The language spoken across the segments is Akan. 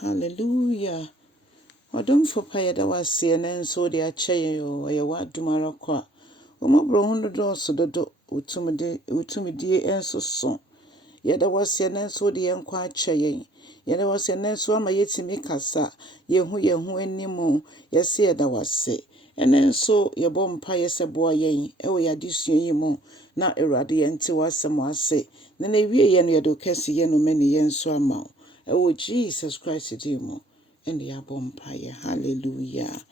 Hallelujah. Wadom for paya da wase na nso de akyɛ yo ye wadom ara kwa. Omabro hono do so dodo utumidi enso so. Ye da wase na nso de yenkwa akyɛ yen. Ye da wase na nso ama yetimi kasa. Yehu animu ye se ye da wase. Ene nso ye bɔ mpa ye se boa yen e wo yadesua yi mu na Awurade ye nte wasɛm ase. Na wie ye no ye do kɛse ye no mani ye nso ama. Oh, Jesus Christ, Dimo, and the abompire. Hallelujah.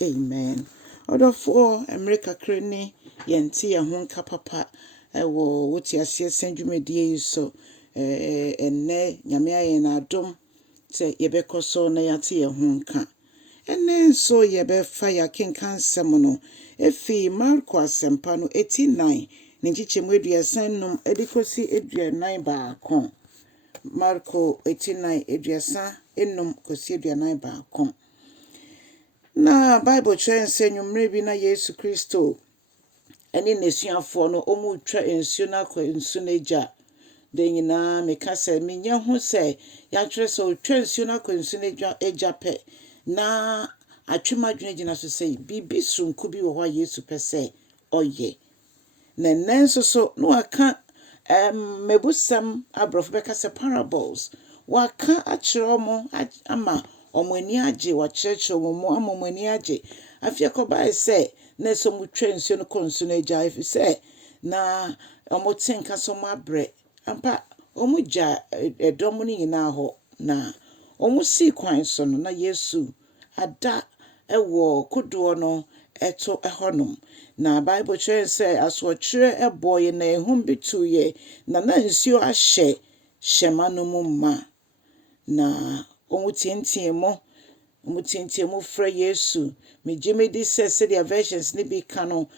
Amen. Order for America Crane, Yanti, a honka papa, I will what you see send you me so, and ne, Yamia and Adom, say Yebeko so nayati a honka. And then so yebe fire king can semono, Efi Marko Sempano 89, Ninjichim with your son num edicosi edria 9 bar con. Marko 89 eduasa enum kosi eduanai baako. Na Bible kyerɛ nsɛ nwumre bi na Yesu Kristo ɛne n'asuafoɔ no ɔmu twa nsuo na akɔ nsuo n'agya. De nyinaa meka sɛ menya ho sɛ yɛatwerɛ sɛ ɔtwa nsuo na akɔ nsuo n'agya pɛ na atwema dwene so sɛ bibi sonko bi wɔ hɔ a Yesu pɛ sɛ ɔyɛ. Na nanso so no aka mebusam abrɔfo bɛka sɛ parables waka akyerɛ mo ama ɔmo ani agye wakyerɛkyerɛ mo ama ɔmo ani agye afia kɔbae sɛ na so mo twa nsuo no kɔ nsuo no agya efi sɛ na ɔmo tenka so mo abrɛ ampa ɔmo gya ɛdɔm no nyinaa hɔ na ɔmo si kwan so no na Yesu ada ɛwɔ kodoɔ no ɛto ɛhɔnom. Na Bible kyerɛ sɛ asoɔkyerɛ ɛbɔye na ahum bi tuye na nsuo ahyɛ hyɛma no mu ma. Na ɔmo tientie mo frɛ Yesu. Megyemedi sɛ sɛdeɛ versions ne bi ka no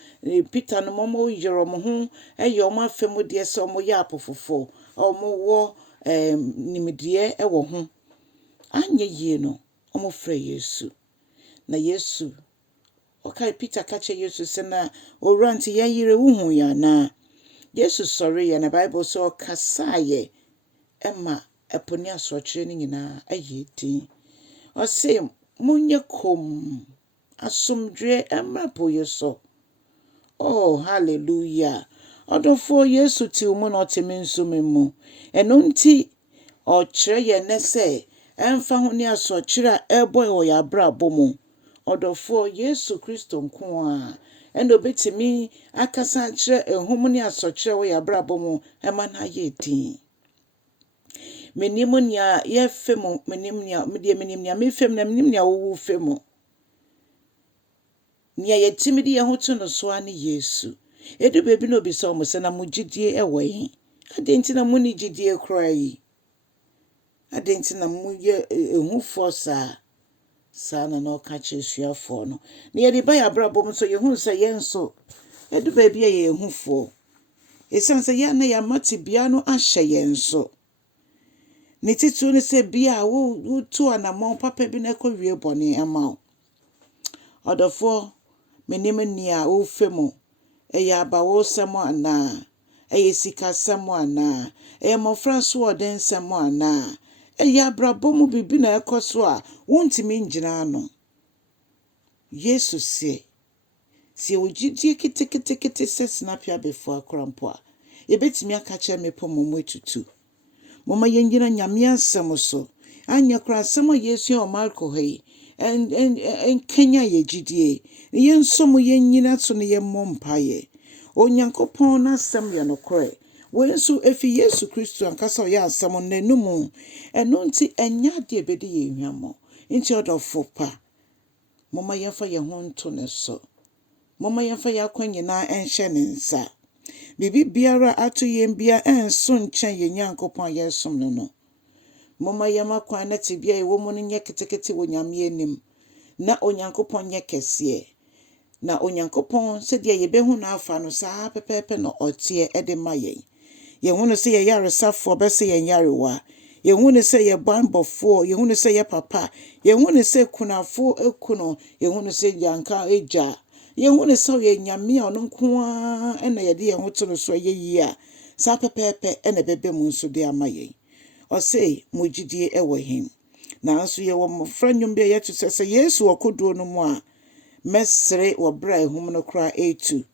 Peter no mo yɛrɛ mo ho ɛyɛ ɔmo afɛ mu deɛ sɛ ɔmo yɛ apofofo ɔmo wɔ nimdeɛ ɛwɔ ho anyɛ yie no ɔmo frɛ Yesu. Na Yesu okay, Peter kache Yesu sɛ na owura nti yɛyere wuhu ya na Yesu sɔre ya na Bible so kasaye ɛma ɛpo ne asoɔkyerɛ ne nyinaa ayɛ din. Ɔse munye kom asomdwe ɛma po yeso. Oh, hallelujah. Ɔdɔfo Yesu ti mu na ɔtemi nso mu. Ɛno nti ɔkyerɛ yɛ ne sɛ ɛmfa ho ne asoɔkyerɛ a ɛbɔ wɔ yɛ abrabɔ mu. Odofo Yesu Kristo nko a endo betimi akasa kyerɛ ehum ne asokyerɛ wo yabrabɔ mu ema na ye din. Menim nya ye femu menim nya me fem na menim nya wo femu. Nya yetimi de ye ho to no so ane Yesu. Edu bebi no bi so mo se na mo gidie ɛwɔ yi. Adenti na mo ni gidie kora yi. Adenti na mo ye ehufo sana no kache suafo no na ye de ba ya brabom so ye hu se ye nso edu ba bia ye ehufo esan se ya na ya mate bia no ahye ye nso ne titu ne se bia wo tu anamon papa bi na kɔwie bɔne ama odofo menim ni a wo femu ya ba wo semo ana sika semo ana mofra so oden semo ana eya brabomu bibi na ekoso a wontimi ngina no Yesu se ogidie kitikiti se snapia befo akrampo a ebetimi akache mepo momo etutu moma yengina nyame asem so anya kra asem Yesu o Marko hei en Kenya ye gidie yensom yengina so ne yemmɔ mpaye onyankopɔn na asem ye no kore wensu efi Yesu Kristo ankasa o ya asem nanumu eno nti enya de ebedi ye hwamo nti odofo pa mama yefa ye ho nto ne so mama yefa ya kwanyina enhye ne nsa bibi biara ato yembia enso nkyɛn ye nyankopɔn yesom no mama yema kwan na tibia ye wo mu no nye ketekete wo nyame anim na onyankopɔn nye kɛseɛ na onyankopɔn sɛ de ye behu na afa no saa pepepe no ɔtie ede ma ye hunu sɛ ye yaresafo be sɛ ye yarewa ye hunu sɛ ye bambɔfo ye hunu sɛ ye papa ye hunu sɛ kunafo ekuno ye hunu sɛ yanka eja ye hunu sɛ ye nyame a ɔno nko a na ye de ye ho to no so ye yi a saa pepepe na bebe mu nso de ama ye ɔsɛ mogidie ɛwɔ him nanso yɛwɔ mmɔfra nnwom bi a yɛto sɛ Yesu wɔ kodoɔ no mu a mɛsre wɔ berɛ a ahum no koraa ɛretu.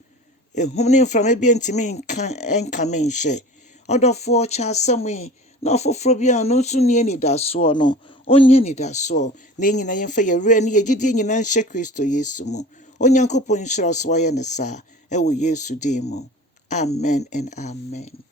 Ahum ne mframa bi ntumi nka me nhyɛ. Ɔdɔfoɔ kyɛ asɛm yi na ɔfoforɔ bi a ɔno nso nni anidasoɔ no ɔnyɛ anidasoɔ na nyina yɛmfa yɛwerɛ ne yɛgyidie nyinaa nhyɛ Kristo Yesu mu. Onyankopɔn nhyira so wayɛ ne saa ɛwɔ Yesu din mu. Amen and amen.